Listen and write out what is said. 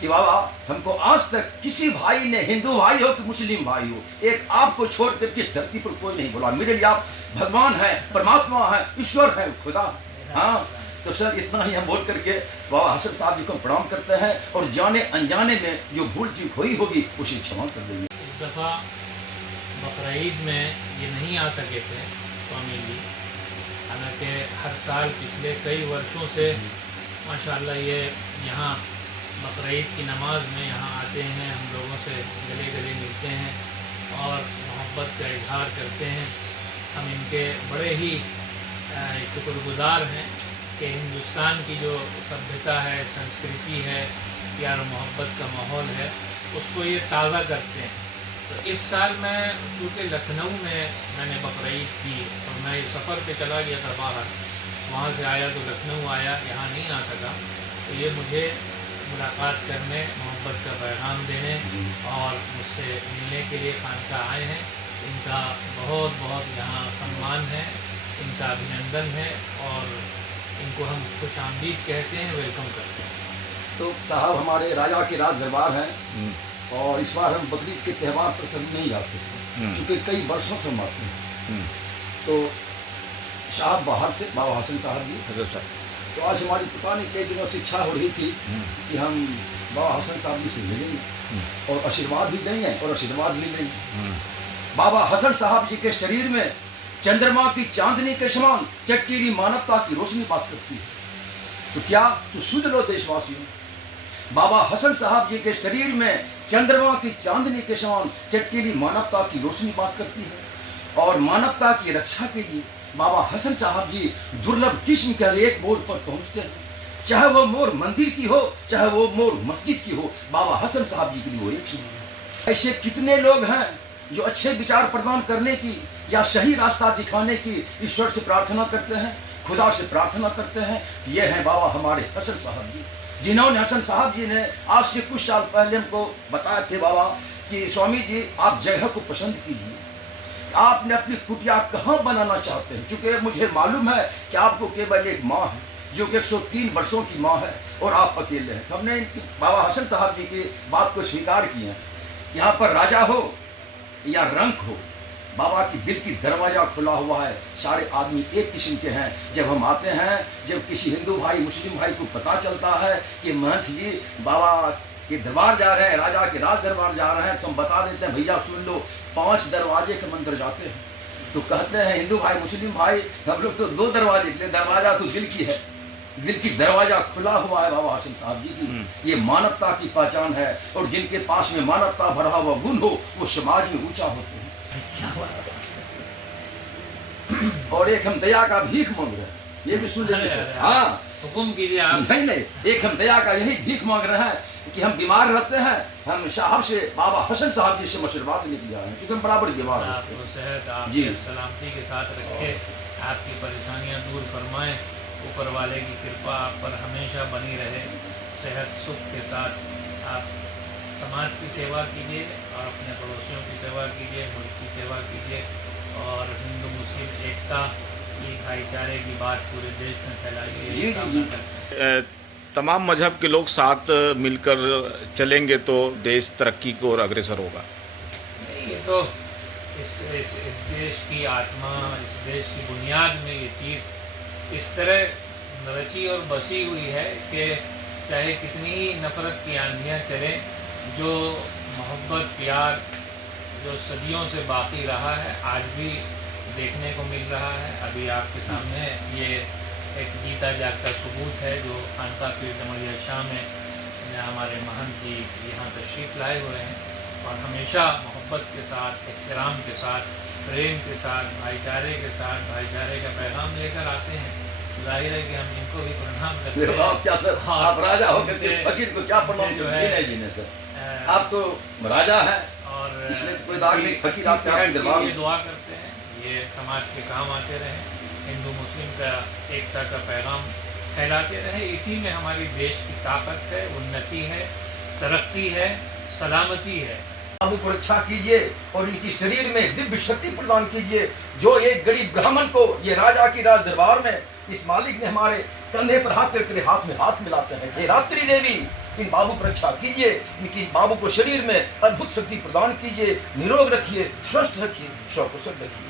कि बाबा हमको आज तक किसी भाई ने, हिंदू भाई हो कि मुस्लिम भाई हो, एक आपको छोड़कर किस धरती पर कोई नहीं बोला मेरे लिए आप भगवान हैं, परमात्मा हैं, ईश्वर हैं, खुदा। हाँ, तो सर इतना ही हम बोल करके बाबा हसन साहब जी को प्रणाम करते हैं और जाने अनजाने में जो भूल चूक हुई होगी उसे क्षमा कर देंगे। इस दफ़ा बकरा ईद में ये नहीं आ सके थे स्वामी जी, हालांकि हर साल पिछले कई वर्षों से माशाल्लाह ये यहाँ बकरा ईद की नमाज में यहाँ आते हैं, हम लोगों से गले गले मिलते हैं और मोहब्बत का इजहार करते हैं। हम इनके बड़े ही शुक्रगुजार हैं कि हिंदुस्तान की जो सभ्यता है, संस्कृति है, प्यार मोहब्बत का माहौल है, उसको ये ताज़ा करते हैं। तो इस साल मैं चूँकि लखनऊ में मैंने बकरा ईद की और मैं सफ़र पे चला गया था बाहर, वहाँ से आया तो लखनऊ आया, यहाँ नहीं आ सका, तो ये मुझे मुलाकात करने, मोहब्बत का पैगाम देने और मुझसे मिलने के लिए खानकाह आए हैं। इनका बहुत बहुत यहाँ सम्मान है, इनका अभिनंदन है और इनको हम खुश आमदीद कहते हैं, वेलकम करते हैं। तो साहब हमारे राजा के राज दरबार हैं और इस बार हम बकरीद के त्यौहार पर सभी नहीं जा सकते क्योंकि कई वर्षों से हम आते हैं। तो साहब बाहर थे, बाबा हसन साहब जी। तो आज हमारी पता नहीं कई दिनों से इच्छा हो रही थी कि हम बाबा हसन साहब जी से मिलेंगे और आशीर्वाद भी देंगे और आशीर्वाद भी लेंगे। बाबा हसन साहब जी के शरीर में चंद्रमा की चांदनी के समान चटकीली मानवता की रोशनी बास करती है। तो क्या तो सुन लो देशवासियों, बाबा हसन साहब जी के शरीर में चंद्रमा की चांदनी के समान चटकीली मानवता की रोशनी बास करती है और मानवता की रक्षा के लिए बाबा हसन साहब जी दुर्लभ किस्म के हर एक मोड़ पर पहुंचते हैं। चाहे वो मोड़ मंदिर की हो, चाहे वो मोड़ मस्जिद की हो, बाबा हसन साहब जी के लिए वो एक है। ऐसे कितने लोग हैं जो अच्छे विचार प्रदान करने की या सही रास्ता दिखाने की ईश्वर से प्रार्थना करते हैं, खुदा से प्रार्थना करते हैं। ये हैं बाबा हमारे हसन साहब जी, जिन्होंने हसन साहब जी ने आज से कुछ साल पहले हमको बताया थे बाबा कि स्वामी जी आप जगह को पसंद कीजिए, आपने अपनी कुटिया कहाँ बनाना चाहते हैं, क्योंकि मुझे मालूम है कि आपको केवल एक माँ है जो कि 103 वर्षों की माँ है और आप अकेले हैं। तो हमने बाबा हसन साहब जी की बात को स्वीकार किया। यहाँ पर राजा हो या रंक हो, बाबा की दिल की दरवाजा खुला हुआ है। सारे आदमी एक किस्म के हैं। जब हम आते हैं, जब किसी हिंदू भाई मुस्लिम भाई को पता चलता है कि महंत जी बाबा के दरबार जा रहे हैं, राजा के राज दरबार जा रहे हैं, तो हम बता देते हैं भैया सुन लो 5 दरवाजे के मंदिर जाते हैं। तो कहते हैं हिंदू भाई मुस्लिम भाई हम लोग तो 2 दरवाजे के लिए, दरवाजा तो दिल की है, दिल की दरवाजा खुला हुआ है बाबा हसन साहब जी की। ये मानवता की पहचान है और जिनके पास में मानवता भरा हुआ गुण हो वो समाज में ऊंचा होते हैं। और एक हम दया का भीख मांग रहे हैं, ये भी सुन लीजिए। हाँ हुक्म कीजिए आप। नहीं, एक हम दया का यही भीख मांग रहे हैं कि हम बीमार रहते हैं, हम साहब से बाबा हसन साहब जी से आशीर्वाद लेके जा रहे हैं क्योंकि हम बराबर बीमार रहते हैं। सेहत आप सलामती के साथ रखे, आपकी परेशानियां दूर फरमाएं, ऊपर वाले की कृपा आप पर हमेशा बनी रहे। सेहत सुख के साथ आप समाज की सेवा कीजिए और अपने पड़ोसियों की सेवा कीजिए, मुल्क की सेवा कीजिए और हिंदू मुस्लिम एकता की, भाईचारे की बात पूरे देश में फैलाइए। तमाम मजहब के लोग साथ मिलकर चलेंगे तो देश तरक्की की ओर अग्रसर होगा। नहीं, ये तो इस देश की आत्मा, इस देश की बुनियाद में ये चीज़ इस तरह रची और बसी हुई है कि चाहे कितनी ही नफ़रत की आंधियाँ चलें, जो मोहब्बत प्यार जो सदियों से बाकी रहा है आज भी देखने को मिल रहा है। अभी आपके सामने ये एक जीता जागता सबूत है जो खानका पीर डमरिया शाह में हमारे महंत जी यहाँ तशरीफ़ लाए हुए हैं और हमेशा मोहब्बत के साथ, एहतराम के साथ, प्रेम के साथ, भाईचारे के साथ, भाईचारे का पैगाम लेकर आते हैं। जाहिर है कि हम इनको भी प्रणाम करते हैं। आप क्या सर, आप राजा हो के फकीर को क्या प्रणाम जो है जीने सर, आप तो राजा हैं और इसलिए कोई दाग नहीं, फकीर आप क्या दरबार ये दुआ करते हैं ये समाज के काम आते रहे, हिंदू मुस्लिम का एकता का पैगाम फैलाते रहे। इसी में हमारी देश की ताकत है, उन्नति है, तरक्की है, सलामती है। को रक्षा कीजिए और इनकी शरीर में दिव्य शक्ति प्रदान कीजिए। जो एक गरीब ब्राह्मण को ये राजा की राज दरबार में इस मालिक ने हमारे कंधे पर हाथ करके हाथ में हाथ मिलाते हैं। हे रात्रि देवी इन बाबू पर रक्षा कीजिए, इनकी बाबू को शरीर में अद्भुत शक्ति प्रदान कीजिए, निरोग रखिए, स्वस्थ रखिए, सकुशल रखिए।